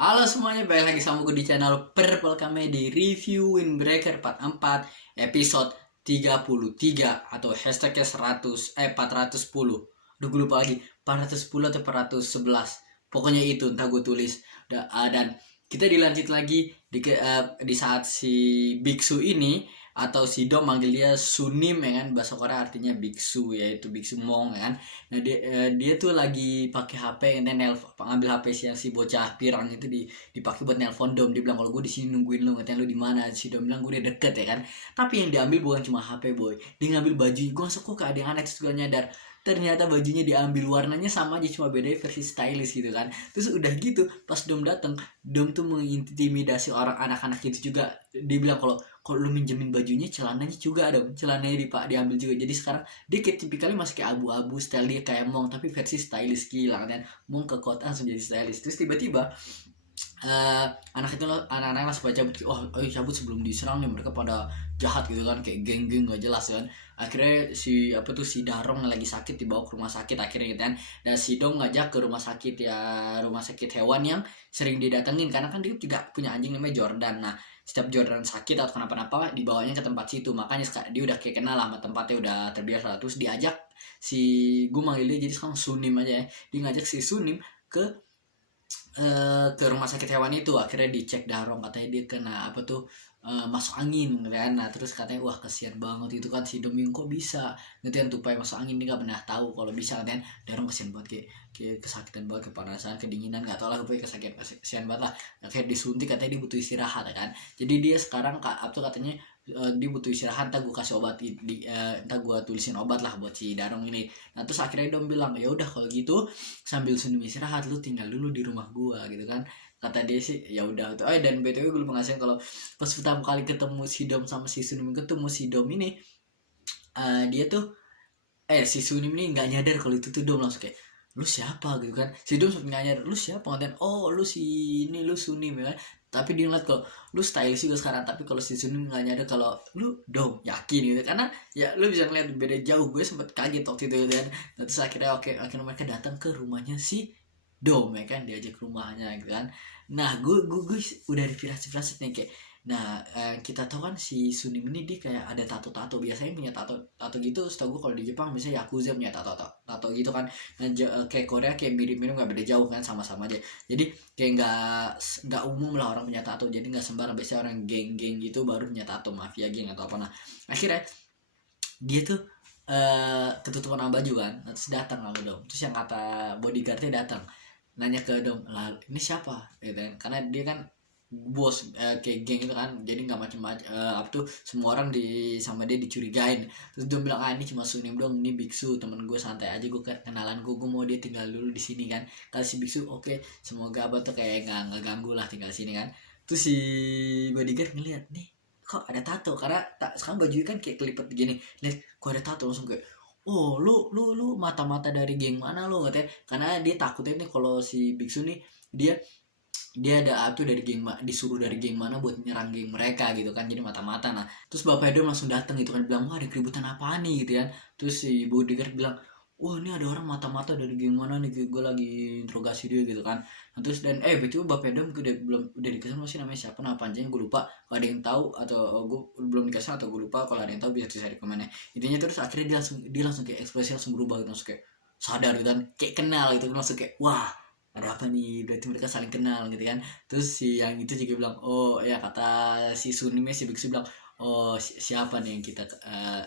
Halo semuanya, balik lagi sama gue di channel Purple Comedy Review Windbreaker Part 4 episode 33 atau hashtagnya 410. Udah gue lupa lagi 410 atau 411. Pokoknya itu entah gue tulis. Dan kita dilanjut lagi di saat si biksu ini atau si Dom manggil dia Sunim ya kan, bahasa Korea artinya biksu, yaitu biksu Mong ya kan. Nah dia tuh lagi pakai HP dan ngambil HP si bocah pirang itu dipakai buat nelpon Dom. Dia bilang kalau gue di sini nungguin lu, katanya lu di mana. Si Dom bilang gue udah deket ya kan. Tapi yang diambil bukan cuma HP boy, dia ngambil baju. Gue langsung kok ada yang aneh, terus gue nyadar ternyata bajunya diambil, warnanya sama aja cuma beda versi stylish gitu kan. Terus udah gitu pas Dom datang, Dom tuh mengintimidasi orang anak-anak itu juga. Dia bilang kalau lu minjemin bajunya, celananya juga ada, celananya diambil juga. Jadi sekarang dia kayak tipikalnya masih kayak abu-abu, style dia kayak Mong tapi versi stylish gila kan. Mong ke kota langsung jadi stylish. Terus tiba-tiba anak-anak langsung pada cabut. Oh ayo cabut sebelum diserang nih, mereka pada jahat gitu kan, kayak geng-geng gak jelas kan. Akhirnya si Darong yang lagi sakit dibawa ke rumah sakit akhirnya gitu kan. Dan si Dom ngajak ke rumah sakit, ya rumah sakit hewan yang sering didatengin karena kan dia juga punya anjing namanya Jordan. Nah setiap Jordan sakit atau kenapa-napa dibawanya ke tempat situ, makanya dia udah kayak kenal sama tempatnya, udah terbiasa. Terus diajak si gue manggil dia jadi sekarang Sunim aja ya, dia ngajak si Sunim ke rumah sakit hewan itu. Akhirnya dicek Darong, katanya dia kena apa tuh, masuk angin kan. Nah terus katanya wah kasihan banget itu kan si Doming, kok bisa ngerti tupai masuk angin, dia nggak pernah tahu kalau bisa kan. Darong kasihan banget, kayak kesakitan banget, kepanasan, kedinginan, nggak tau lah, gue kasihan banget lah. Kayak disuntik, katanya dia butuh istirahat kan. Jadi dia sekarang katanya dia butuh istirahat. Entah gue kasih obat entah gue tulisin obat lah buat si Darong ini. Nah terus akhirnya Dom bilang ya udah kalau gitu sambil Sunim istirahat lu tinggal dulu di rumah gua gitu kan. Kata dia sih ya udah tuh. Dan btw gue lupa ngasih kalau pas pertama kali ketemu si Dom sama si Sunim, ketemu si Dom ini, dia tuh si Sunim ini nggak nyadar kalau itu tuh Dom. Langsung kayak lu siapa gitu kan. Si Dom sempat nggak nyadar lu siapa, ngatain oh lu si ini, lu Sunim ya kan. Tapi dia ngeliat kalau lu stylish juga sekarang. Tapi kalau si Sunim nggak nyadar kalau lu Dom, yakin gitu karena ya lu bisa ngeliat beda jauh. Gue sempet kaget waktu itu dan terus akhirnya mereka datang ke rumahnya si Dom ya kan, diajak ke rumahnya gitu kan. Nah gue udah di firasat nih kayak, nah kita tahu kan si Sunim ini dia kayak ada tato biasanya punya tato gitu. Setahu gue kalau di Jepang misalnya Yakuza punya tato gitu kan. Nah kayak Korea kayak mirip-mirip, nggak beda jauh kan, sama-sama aja. Jadi kayak nggak umum lah orang punya tato, jadi nggak sembarang. Biasanya orang geng-geng gitu baru punya tato, mafia geng atau apa. Nah akhirnya dia tuh ketutupan sama baju kan. Nah, terus datang lalu Dom, terus yang kata bodyguardnya datang nanya ke Dom lah ini siapa gitu kan. Karena dia kan bos kayak geng itu kan, jadi nggak macam-macam apa tuh, semua orang sama dia dicurigain. Terus dia bilang ini cuma Sunim dong, ini biksu temen gue, santai aja, gue kenalan gue mau dia tinggal dulu di sini kan. Kalau si biksu oke, semoga apa tuh kayak nggak ganggu lah tinggal sini kan. Terus si bodyguard ngeliat nih kok ada tato, karena sekarang bajunya kan kayak kelipet begini, lihat kok ada tato. Langsung kayak oh lu mata-mata dari geng mana lu, katanya. Karena dia takutnya nih kalau si biksu nih dia ada dari disuruh dari geng mana buat nyerang geng mereka gitu kan, jadi mata-mata. Nah terus bapak Edo langsung datang gitu kan, bilang wah ada keributan apaan nih gitu kan. Terus si bodyguard bilang wah ini ada orang mata-mata dari geng mana nih, gue lagi interogasi dia gitu kan. Nah, terus dan betul bapak Edo udah dikasih masih namanya siapa, nama panjangnya gue lupa. Kalau ada yang tahu atau gue belum dikasih atau gue lupa, kalau ada yang tahu bisa dicari kemana intinya. Terus akhirnya dia langsung kayak ekspresi langsung berubah gitu, langsung kayak sadar gitu kan, kayak kenal gitu, langsung kayak wah ada apa nih, berarti mereka saling kenal gitu kan. Terus si yang itu juga bilang oh ya, kata si Sunime si Biksu bilang oh siapa nih yang kita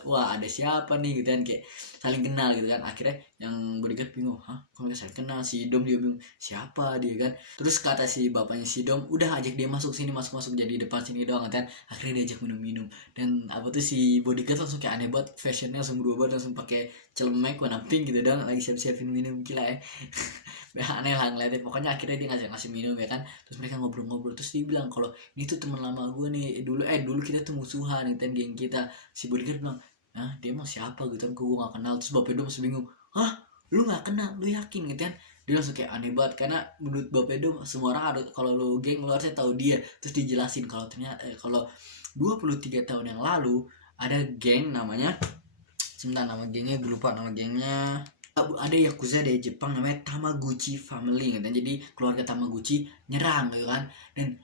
wah ada siapa nih gitu kan, kayak saling kenal gitu kan. Akhirnya yang bodyguard bingung, hah kok mereka saling kenal. Si Dom dia bingung siapa dia kan. Terus kata si bapaknya si Dom udah ajak dia masuk sini, masuk jadi depan sini doang kan. Akhirnya diajak minum dan apa tuh si bodyguard langsung kayak aneh banget, fashionnya langsung berubah, langsung pakai celemek warna pink gitu dong, lagi siap-siapin minum, gila ya. Aneh lah ngeliatnya. Pokoknya akhirnya dia ngasih minum ya kan. Terus mereka ngobrol-ngobrol, terus dia bilang kalau ini tuh teman lama gue nih, dulu kita tuh musuhan nih, geng kita. Si bodyguard bilang dia emang siapa gitu kan, gue gak kenal. Terus bapak Edo masih bingung, hah lu gak kenal, lu yakin gitu kan. Dia langsung kayak aneh banget, karena menurut bapak Edo semua orang ada, kalau lu geng lu harusnya tahu dia. Terus dijelasin kalau ternyata kalau 23 tahun yang lalu ada geng namanya, sebentar nama gengnya gue lupa nama gengnya. ada yakuza dari Jepang namanya Tamaguchi Family kan, jadi keluarga Tamaguchi nyerang gitu kan, dan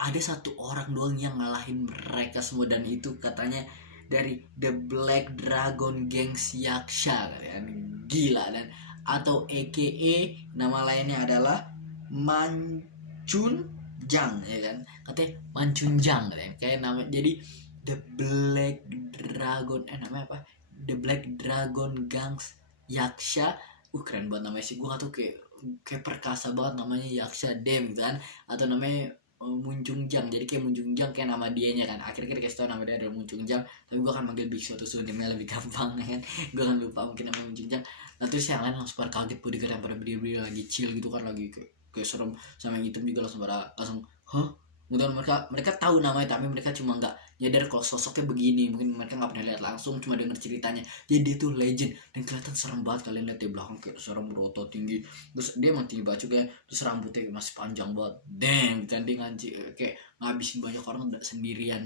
ada satu orang doang yang ngalahin mereka semua, dan itu katanya dari The Black Dragon Gangs Yaksha kan, gila. Dan atau AKA nama lainnya adalah Mancun Jang ya kan, katanya Mancun Jang kan, kayak nama jadi The Black Dragon namanya apa, The Black Dragon Gangs Yaksha. Keren banget namanya sih, gue gak tau, kayak perkasa banget namanya Yaksha Dem gitu kan, atau namanya Muncung Jang, jadi kayak Muncung Jang kayak nama dianya kan, akhirnya dikasih tau nama dia adalah Muncung Jang, tapi gue akan manggil Biksu atau Sunemnya lebih gampang ya kan, gue kan lupa mungkin namanya Muncung Jang. Nah terus yang lain langsung pada kaget, bodyguard yang pada berdiri lagi chill gitu kan, lagi kayak serem, sama yang hitam juga langsung pada langsung hah. Kemudian mereka tahu namanya, tapi mereka cuma nggak nyadar kalau sosoknya begini, mungkin mereka nggak pernah lihat langsung, cuma dengar ceritanya. Jadi dia tuh legend dan kelihatan serem banget, kalian lihat di belakang kayak serem, berotot tinggi, terus dia emang tinggi banget juga, terus rambutnya masih panjang banget, damn kan, dia kayak ngabisin banyak orang sendirian,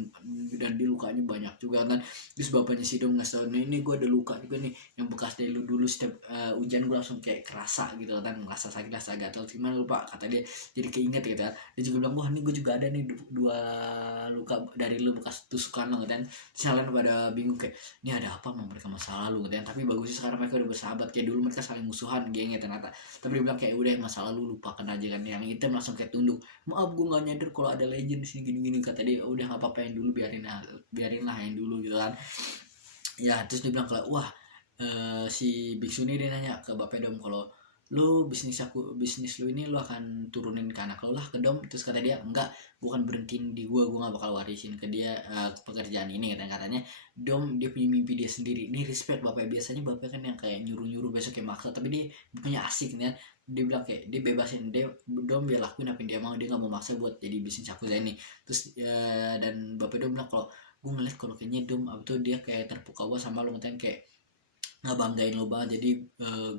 dan dia lukanya banyak juga kan. Terus bapaknya si Dom ngasih tau, ini gue ada luka juga nih yang bekas dari dulu setiap hujan gue langsung kayak kerasa gitu kan, ngerasa sakit, rasa gatal gimana lupa, kata dia, jadi keinget gitu kan. Dia juga bilang, wah ini gue juga ada nih dua luka dari lu bekas tusukan lo kan. Terus kalian pada bingung kayak ini ada apa sama mereka masa lalu kan, tapi bagusnya sekarang mereka udah bersahabat, kayak dulu mereka saling musuhan gengnya ternyata, tapi dia bilang kayak udah masa lalu lupakan aja kan. Yang itu langsung kayak tunduk, maaf gue nggak nyadar kalau ada legend di sini gini-gini, kata dia, udah nggak apa-apa yang dulu biarin lah yang dulu gitu kan ya. Terus dia bilang kalau wah si biksu ini, dia nanya ke Bapak Dom, kalau lu bisnis lu ini lu akan turunin ke anak lu lah, ke Dom. Terus kata dia enggak, bukan berhentiin di gua nggak bakal warisin ke dia pekerjaan ini, katanya Dom dia punya mimpi dia sendiri. Ini respect bapak, biasanya bapak kan yang kayak nyuruh besok kayak maksa, tapi dia punya asik kan. Dia bilang kayak dia bebasin dia, Dom biar lakuin apa yang dia mau, dia nggak mau maksa buat jadi bisnis aku ini. Terus dan bapak Dom bilang kalau gue ngeliat kalau kayaknya Dom apa tuh dia kayak terpukau sama lu, ngatain kayak ngebanggain lo banget, jadi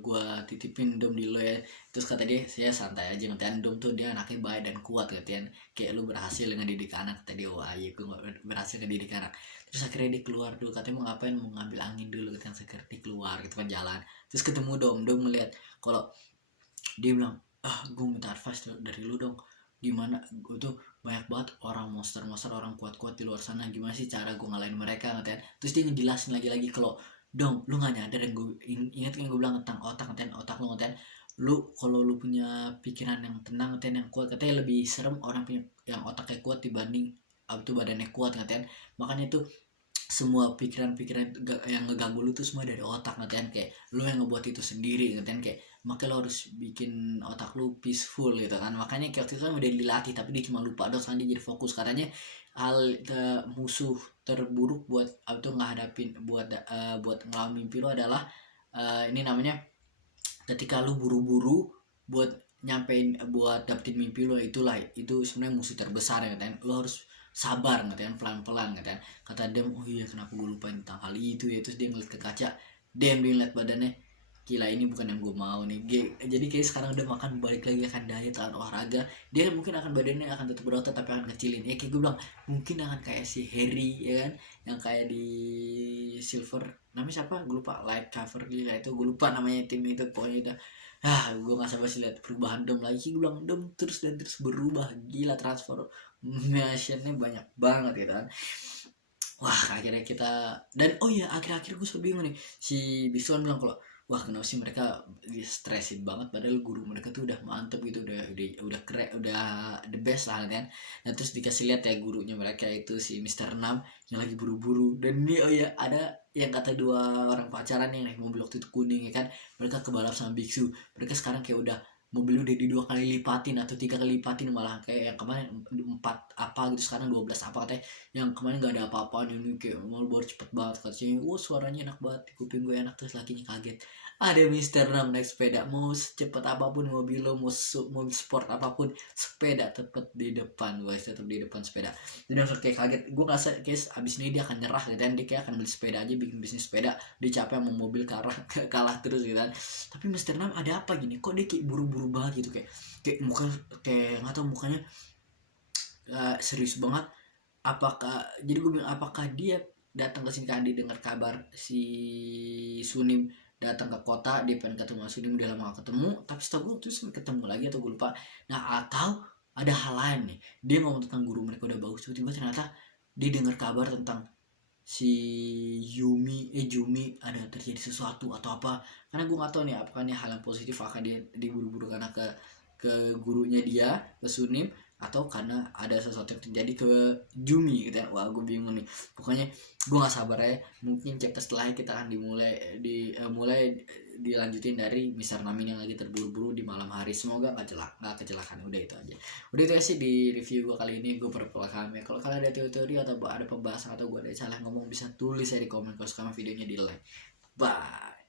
gua titipin Dom di lo ya. Terus kata dia, saya santai aja, ngatain Dom tuh dia anaknya baik dan kuat, katanya kayak lu berhasil ngedidik anak. Kata dia, wah iya gua berhasil ngedidik anak. Terus akhirnya dia keluar dulu, katanya mau ngapain, mau ngambil angin dulu, katanya sekerti keluar gitu kan jalan. Terus ketemu Dom melihat kalau dia bilang, gue minta advice dari lu dong, gimana gue tuh banyak banget orang monster orang kuat-kuat di luar sana, gimana sih cara gue ngalahin mereka, katanya. Terus dia ngejelasin lagi kalau dong lu nggak nyadar yang gue ingat yang gue bilang tentang otak, katanya otak lu, katanya lu kalau lu punya pikiran yang tenang, katanya yang kuat, katanya lebih serem orang punya yang otaknya kuat dibanding itu badannya kuat, katanya. Makanya tuh semua pikiran-pikiran yang ngeganggu lu tuh semua dari otak, katanya kayak lu yang ngebuat itu sendiri, katanya kayak makanya lo harus bikin otak lu peaceful gitu kan. Makanya kayak waktu itu kan udah dilatih tapi dia cuma lupa dong, sekarang dia jadi fokus, katanya hal musuh terburuk buat itu ngadapin buat ngelawan mimpi lo adalah ini namanya ketika lu buru-buru buat nyampein buat dapetin mimpi lo, itu sebenarnya musuh terbesar ya, katanya lo harus sabar, katanya pelan-pelan, katanya. Kata Dem, oh iya kenapa gue lupain tentang hal itu ya. Terus dia ngeliat ke kaca, Dem dia ngeliat badannya, gila ini bukan yang gue mau nih. Jadi kayak sekarang udah makan balik lagi, akan diet, akan olahraga, dia mungkin akan badannya akan tetap berotot tapi akan kecilin ya, kayak gue bilang mungkin akan kayak si Harry ya kan, yang kayak di Silver, namanya siapa gue lupa, Light Cover gila itu, gue lupa namanya tim itu pokoknya udah. Gue gak sabar sih lihat perubahan Dom lagi. Gue bilang Dom terus dan terus berubah, gila transformationnya banyak banget gitu kan. Wah akhirnya kita, dan oh iya akhir-akhir gue so bingung nih, si Bison bilang kalau wah kenapa sih mereka stresin banget, padahal guru mereka tuh udah mantep gitu, udah keren, udah the best lah kan. Nah terus dikasih lihat ya gurunya mereka itu si Mister Nam yang lagi buru-buru, dan ini oh ya ada yang kata dua orang pacaran yang naik mobil waktu itu kuning ya kan, mereka kebalap sama biksu. Mereka sekarang kayak udah mobil udah di 2 kali lipatin atau 3 kali lipatin, malah kayak yang kemarin 4 apa gitu, sekarang 12 apa, katanya yang kemarin gak ada apa-apaan, ini kayak mau baru cepet banget, katanya suaranya enak banget di kuping gue, enak. Terus lakinya kaget, ada Mister Nam naik sepeda, mau secepat apapun mobil lo, mau mobil sport apapun, sepeda tetap di depan guys, tetap di depan sepeda. Jadi langsung kayak kaget, gue ngerasa kayak abis ini dia akan nyerah gitu kan, dia kayak akan beli sepeda aja, bikin bisnis sepeda, dia capek mau mobil kalah terus gitu kan. Tapi Mister Nam ada apa gini, kok dia kayak buru-buru banget gitu, kayak muka kayak nggak tahu mukanya serius banget. Apakah jadi gue bilang apakah dia datang ke sini kan didengar kabar si Sunim datang ke kota, dia pengen ketemu Sunim, udah lama gak ketemu, tapi setahu gue terus ketemu lagi atau gue lupa. Nah atau ada hal lain nih, dia ngomong tentang guru mereka udah bagus, tiba-tiba ternyata dia dengar kabar tentang si Jumi ada terjadi sesuatu atau apa, karena gue nggak tahu nih apakah ini hal yang positif akan dia diburu-buru karena ke gurunya dia, ke Sunim, atau karena ada sesuatu yang terjadi ke Jumi gitu ya. Wah gue bingung nih, pokoknya gue nggak sabar ya, mungkin chapter setelah kita akan mulai dilanjutin dari Mister Namin yang lagi terburu-buru di malam hari. Semoga nggak kecelakaan. Udah itu aja, udah itu sih di review gue kali ini. Gue perpelakam ya, kalau kalian ada teori atau ada pembahasan atau gue ada salah ngomong bisa tulis ya di komen. Kalau suka videonya di like. Bye.